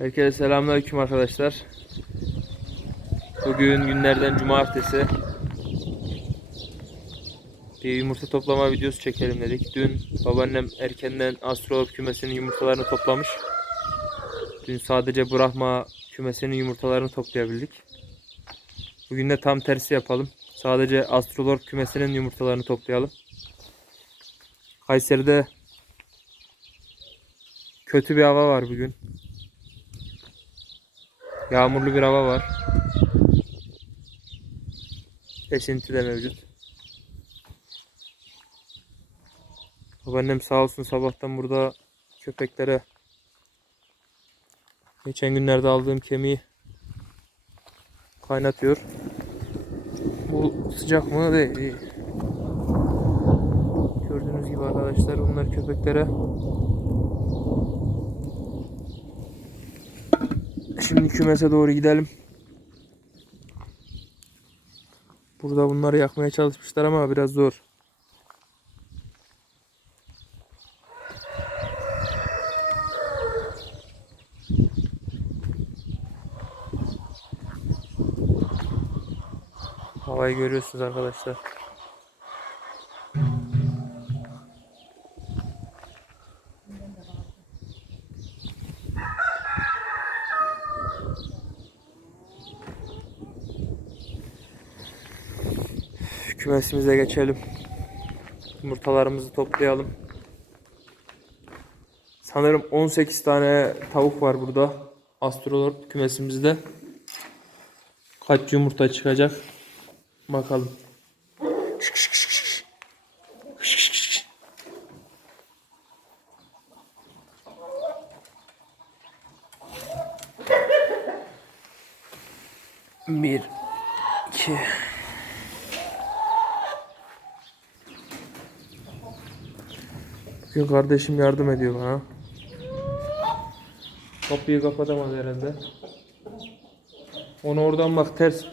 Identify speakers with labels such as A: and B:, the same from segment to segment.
A: Herkese selamünaleyküm arkadaşlar. Bugün günlerden cumartesi. Bir yumurta toplama videosu çekelim dedik. Dün babaannem erkenden astrolog kümesinin yumurtalarını toplamış. Dün sadece Brahma kümesinin yumurtalarını toplayabildik. Bugün de tam tersi yapalım. Sadece astrolog kümesinin yumurtalarını toplayalım. Kayseri'de kötü bir hava var bugün. Yağmurlu bir hava var. Esinti de mevcut. Babaannem sağ olsun sabahtan burada köpeklere geçen günlerde aldığım kemiği kaynatıyor. Bu sıcak mı? Değil. Gördüğünüz gibi arkadaşlar bunlar köpeklere Şimdi kümese doğru gidelim. Burada bunları yakmaya çalışmışlar ama biraz zor. Havayı görüyorsunuz arkadaşlar. Kümesimize geçelim. Yumurtalarımızı toplayalım. Sanırım 18 tane tavuk var burada. Astrolog kümesimizde. Kaç yumurta çıkacak? Bakalım. Bir, iki, Bugün kardeşim yardım ediyor bana. Kapıyı kapatamaz herhalde. Onu oradan bak ters.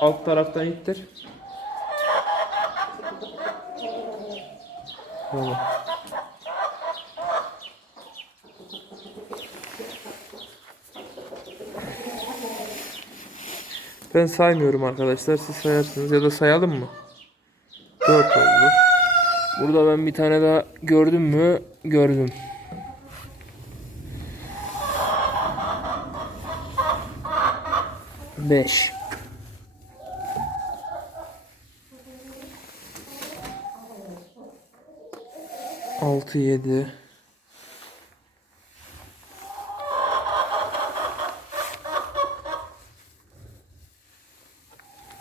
A: Alt taraftan ittir. Tamam. Ben saymıyorum arkadaşlar. Siz sayarsınız ya da sayalım mı? 4 oldu. Burada ben bir tane daha gördüm mü? Gördüm. Beş. Altı yedi.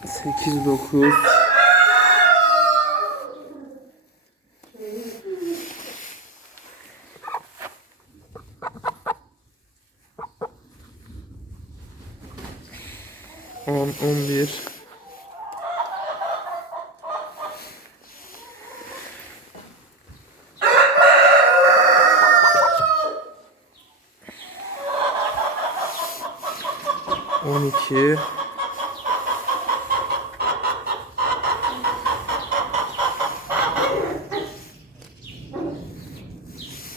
A: Sekiz dokuz. On, on bir. On iki.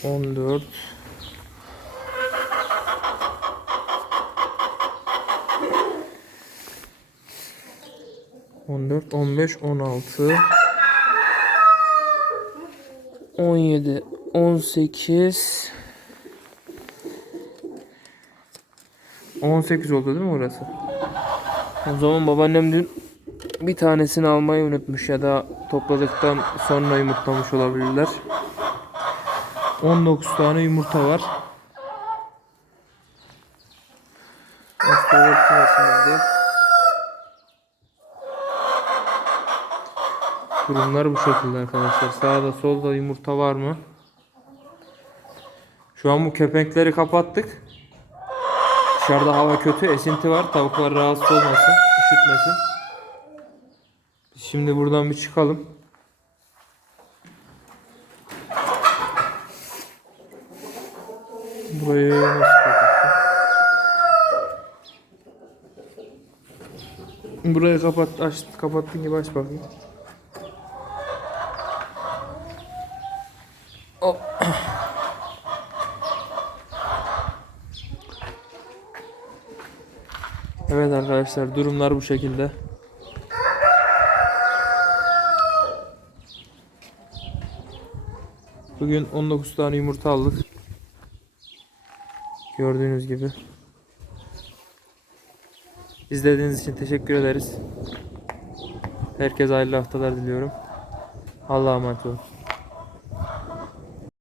A: On dört. 14, 15, 16 17, 18 18 oldu değil mi orası? O zaman babaannem dün bir tanesini almayı unutmuş ya da topladıktan sonra yumurtlamış olabilirler. 19 tane yumurta var. Astrolog kümesimizde. Durumlar bu şekilde arkadaşlar. Sağda solda yumurta var mı? Şu an bu kepenkleri kapattık. Dışarıda hava kötü, esinti var. Tavuklar rahatsız olmasın, üşütmesin. Biz şimdi buradan bir çıkalım. Burayı? Burayı kapat, aç, kapattın gibi aç bakayım. Evet arkadaşlar durumlar bu şekilde. Bugün 19 tane yumurta aldık. Gördüğünüz gibi. İzlediğiniz için teşekkür ederiz. Herkese hayırlı haftalar diliyorum. Allah'a emanet olun.